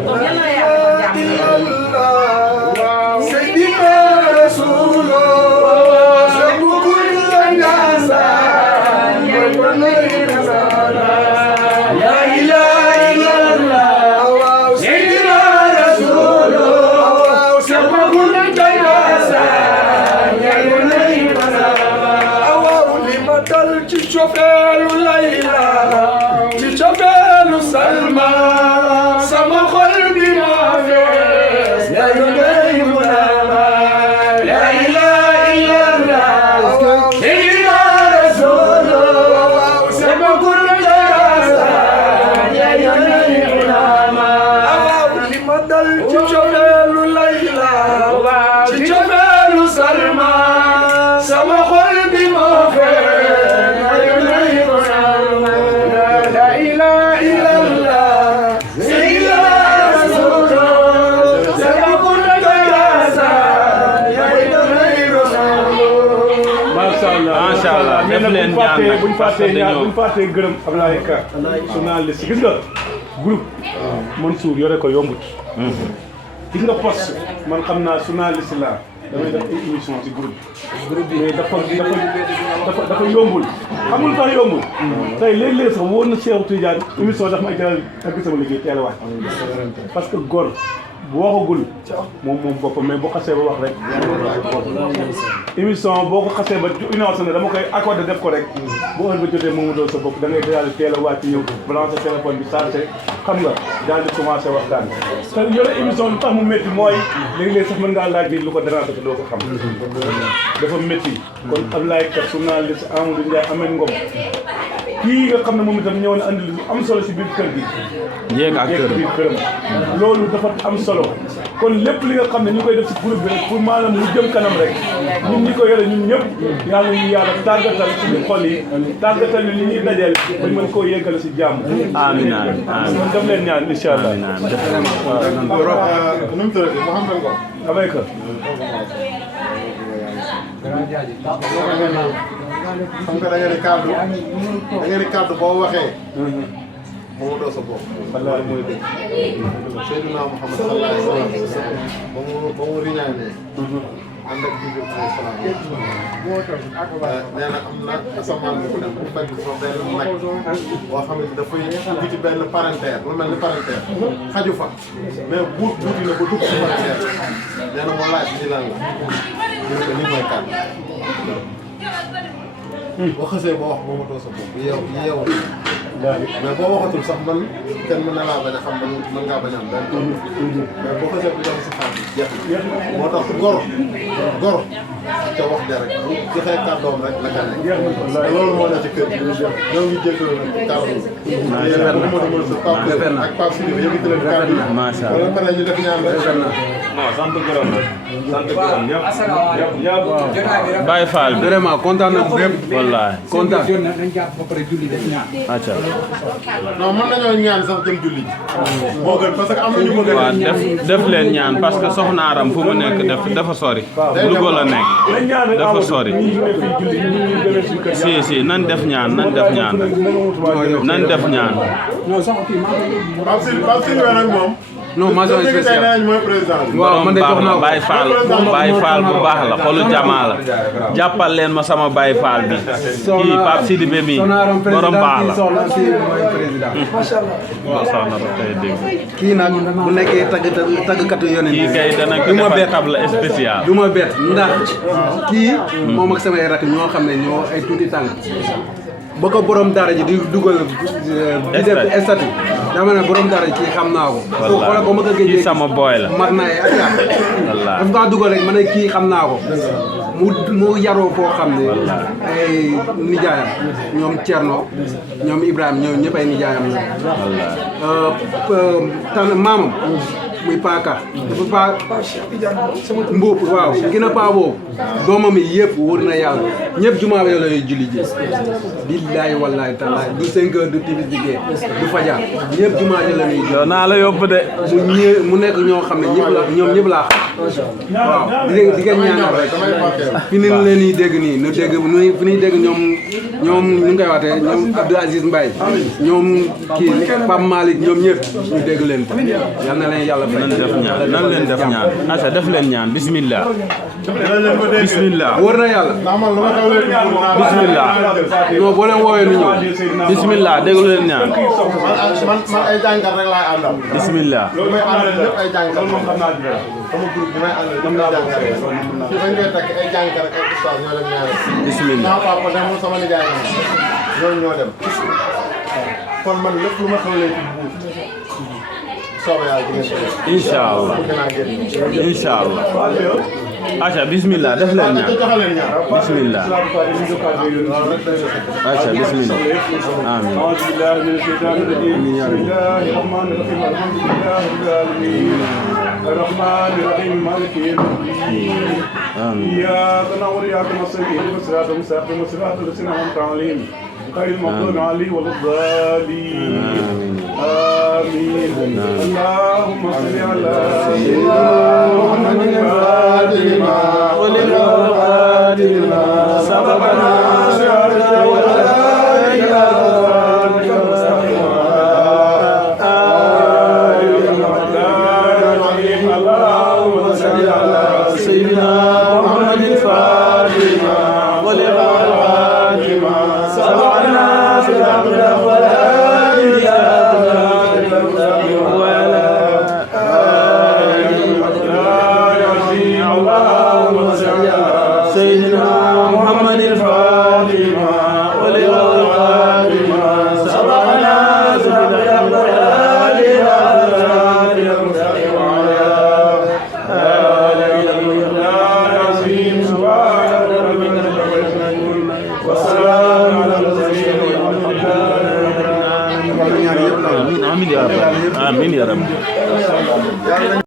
donc yal na la yàlla defal jàmm Seydina Rasulullah sabu kulla nasa la ilaha illallah Seydina Rasulullah sabu kulla nasa awaw lima dal ci cofeelu Layla ci cofeelu Salma sama xol bi ma fees mais nag buñ fàttee gërëm Ablaye Ka journaliste gis nga groupe Mansour yore ko yombut gis nga poste man xam naa journaliste laa damay def ay émission ci groupe bi mais dafa yombul xamul tax yombul tey léeg-léeg sax wóor na Cheikh Tidiane émission daf may jaral ak sama liggéey teel a wax parce que góor bu waxagul moom boppam mais bu xasee ba wax rek émission boo ko xasee ba une heure ne dama koy accordé def ko rek bu heure ba jotee moomu doon sa bopp da ngay daal di teel a wàcc ñëw balancer téléphone bi chargé xam nga daal di commencé waxtaan te yore émission lu tax mu métti mooy léegi-léegi sax mën ngaa laaj bi lu ko déranger te doo ko xam dafa métti kon Ablaye Ka journaliste Amadou Ndiaye Ameth Ngom kii nga xam ne moom itam ñëw na andi lu am solo si biir kër gi yéeg ak kër biir këram loolu dafa am solo kon lépp li nga xam ne ñu koy def si groupe bi rek pour maanaam mu jëm kanam rek ñun ñi ko yore ñun ñëpp yàlla ñu yàlla tàggatal suñu xol yi tàggatal ñu li ñuy dajeel bañ mën koo yeggale si jàmm amiin amiin kon def leen ñaan incha allah nu mu tëddee Mouhamed Ngom Ablaye Ka xam nga da nga ni kàddu boo waxee moom doo sa bopp wallaahi mooy dëgg Seydina Muhammad sallallahu alayhi wa sallam ba mu riñaanee ànd ak Jibril alayhi salaam nee na am na asamaan bu dem bu fekk fa benn nag boo xam ne dafay dugg ci benn parentère lu mel ni parentère xaju fa mais buut buuti na ba dugg ci parentère nee na moo laaj ci lan la ñu ne ko lii mooy kàddu boo xasee ba wax moomatoo sa bopp yow mais boo waxatul sax man kenn mën na laa bañ a xam mën ngaa bañ a am benn mais boo xasee ba jox sa xaalis jeex na moo tax gor ca wax ja rek bu joxee kàddoom rek la gane loolu moo ne ci kër gi ñoo ngi jégalu nag kàddu ak Pape Sidi yëkkati leen kàddu yi macha Allah wala pare ñu def ñaan rek non sant gërëm la sant gërëm ñëpp Baye Fall bi vraiment kontaan na bu wallaahi kontaan nañ jàpp ba pare julli def ñaan acca non mën nañoo ñaan sax jëm julli moo gën parce que am na ñu bëgg waaw def leen ñaan parce que soxna Aram fu mu nekk dafa sori Louga la nekk dafa sori si nan def ñaan rek non sax kii maa Pape Sidi nag moom non mention spéciale mooy président bi. waaw man de jox naa ko Baye Fall Baye Fall bu baax la xolu jamaa la jàppal leen ma sama Baye Fall bi kii Pape Sidibé mi borom baax la soxna si mooy président waaw soxna ba tey dégg kii nag bu nekkee tàggkatu yonent kii kay dana ko defal table spécial du ma bett ndax kii moom ak samay rakk ñoo xam ne ñoo ay tuuti tànk ba ko borom daara ji di dugal di def statut dama ne borom daara ji kii xam naa ko xoolal ko ma ko géej kii sama boy la mat na ay at daf kaa dugal rek ma ne kii xam naa ko mu yaroo foo xam ne ay nijaayam ñoom Thierno ñoom Ibrahima ñoom ñëpp ay nijaayam la tan maamam muy paaka dafa mbuub waaw gën a paa boobu doomam yi yëpp wóor na yàlla ñëpp jumaa bi la ñuy julli ji billaahi wallaahi tallaahi du 5 heures du timis di gee du fajar ñëpp jumaa ji la ñuy julli naa la yóbbu de mu nekk ñoo xam ne ñëpp la ñoom ñëpp laa xam waaw di ngeen ñaanal rek fi ni leen ñuy dégg nii nu dégg fi ñuy dégg ñoom ñu ngi koy waxee ñoom Abdou Aziz Mbaye ñoom kii Pape Malick ñoom ñëpp ñu dégg leen yal na leen yàlla nan def ñaan nan leen def ñaan asa def leen ñaan bismillah bismillah wóor na yàlla bismillah non boo leen woowee nu ñëw bismillah déglu leen ñaan man ay jàngat rek laay àndal. bismillah loolu may àndal ñëpp ay jàngat. sama groupe bi may àndal ñëpp ay jàngat rek. su fekkee takk ay jàngat rek ay ustaas ñoo leen ñaanal. bismillah sama papa dem sama nijaay ñooñu ñoo dem. kon man lépp lu ma xewlee ci buur soobee yàlla di ngeen ko def. incha allah incha allah aca bismillah def leen ñaan bismillah aca bismillah amin أعوذ بالله من الشيطان الرجيم بسم الله الرحمن الرحيم الحمد لله رب العالمين الرحمن الرحيم مالك يوم الدين إياك نعبد وإياك نستعين اهدنا الصراط المستقيم صراط الذين أنعمت عليهم غير المغضوب عليهم ولا الضالين آمين اللهم صل على سيدنا محمد الفاتح لما وللغادر لما سبقنا صراط amin ya rabbi